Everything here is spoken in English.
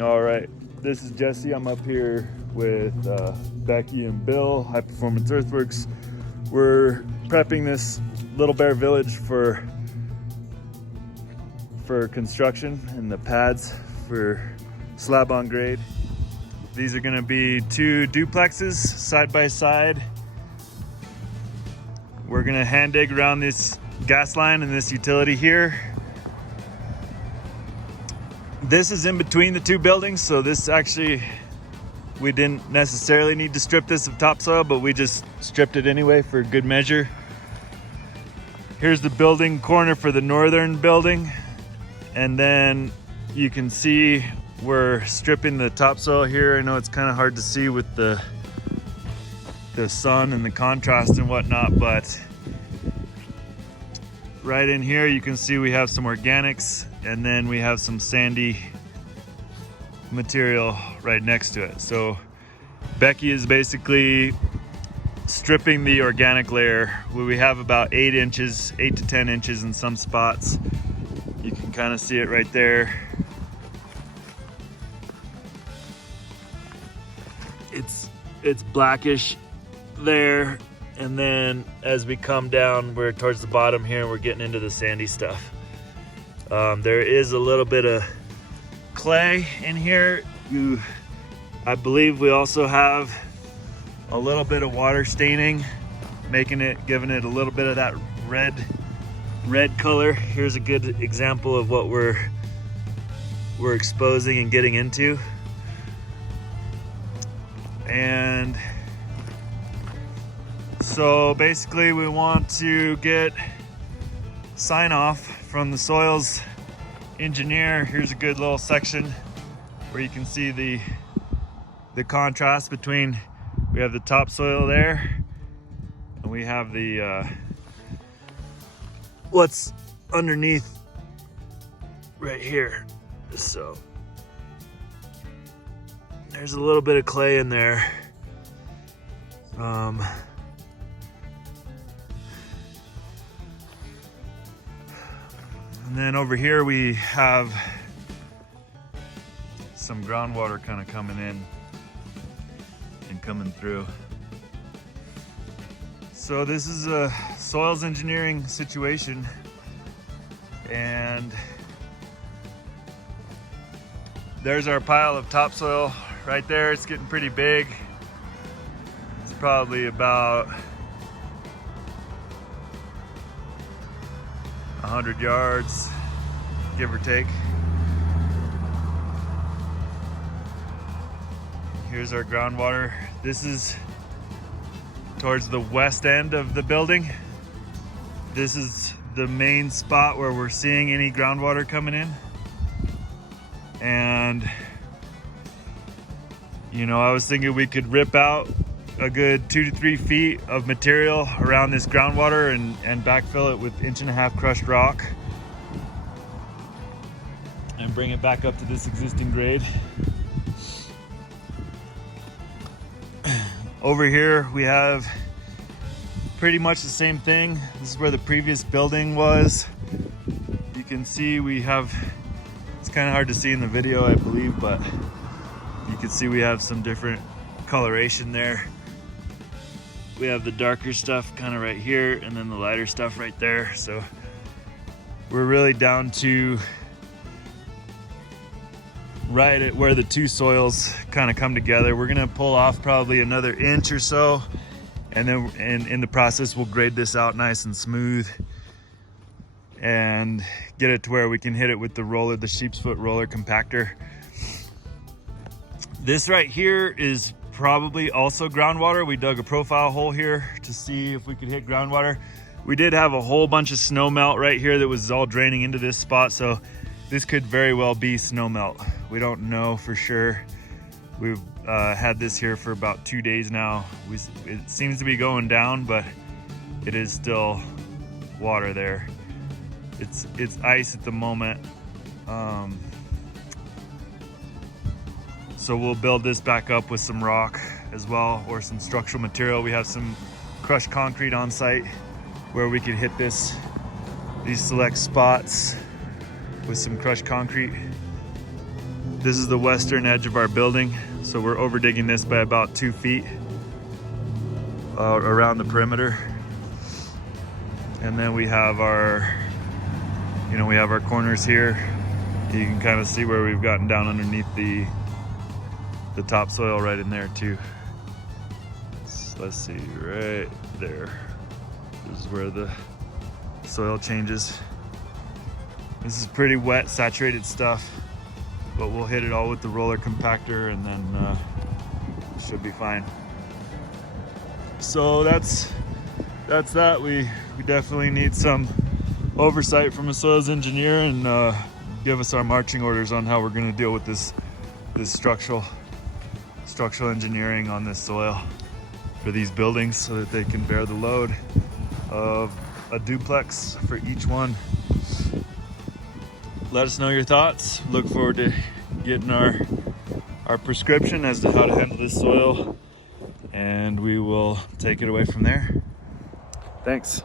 All right, this is Jesse. I'm up here with Becky and Bill, High Performance Earthworks. We're prepping this Little Bear Village for construction and the pads for slab on grade. These are gonna be 2 duplexes side by side. We're gonna hand dig around this gas line and this utility here. This is in between the 2 buildings, so this actually, we didn't necessarily need to strip this of topsoil, but we just stripped it anyway for good measure. Here's the building corner for the northern building. And then you can see we're stripping the topsoil here. I know it's kind of hard to see with the sun and the contrast and whatnot, but right in here you can see we have some organics, and then we have some sandy material right next to it. So Becky is basically stripping the organic layer where we have about 8 to 10 inches in some spots. You can kind of see it right there. It's blackish there, and then as we come down, we're towards the bottom here and we're getting into the sandy stuff. There is a little bit of clay in here. I believe we also have a little bit of water staining, giving it a little bit of that red color. Here's a good example of what we're exposing and getting into. And so basically we want to get sign off from the soils engineer. Here's a good little section where you can see the contrast between, we have the topsoil there and we have the what's underneath right here. So there's a little bit of clay in there. And then over here we have some groundwater kind of coming in and coming through. So this is a soils engineering situation, and there's our pile of topsoil right there. It's getting pretty big. It's probably about 100 yards, give or take. Here's our groundwater. This is towards the west end of the building. This is the main spot where we're seeing any groundwater coming in. And you know, I was thinking we could rip out a good 2 to 3 feet of material around this groundwater and backfill it with 1.5 inch crushed rock and bring it back up to this existing grade. Over here we have pretty much the same thing. This is where the previous building was. You can see we have, it's kind of hard to see in the video, I believe, but you can see we have some different coloration there. We have the darker stuff kind of right here and then the lighter stuff right there. So we're really down to right at where the 2 soils kind of come together. We're gonna pull off probably another 1 inch or so, and then in the process we'll grade this out nice and smooth and get it to where we can hit it with the roller, the sheep's foot roller compactor. This right here is probably also groundwater. We dug a profile hole here to see if we could hit groundwater. We did have a whole bunch of snow melt right here that was all draining into this spot, so this could very well be snow melt. We don't know for sure. We've had this here for about 2 days now. It seems to be going down, but it is still water there. It's ice at the moment. So we'll build this back up with some rock as well, or some structural material. We have some crushed concrete on site where we could hit these select spots with some crushed concrete. This is the western edge of our building. So we're over digging this by about 2 feet around the perimeter. And then we have our, we have our corners here. You can kind of see where we've gotten down underneath the topsoil right in there too. So let's see, right there. This is where the soil changes. This is pretty wet, saturated stuff, but we'll hit it all with the roller compactor and then should be fine. So that's that. We definitely need some oversight from a soils engineer and give us our marching orders on how we're going to deal with this structural engineering on this soil for these buildings so that they can bear the load of a duplex for each one. Let us know your thoughts. Look forward to getting our prescription as to how to handle this soil, and we will take it away from there. Thanks.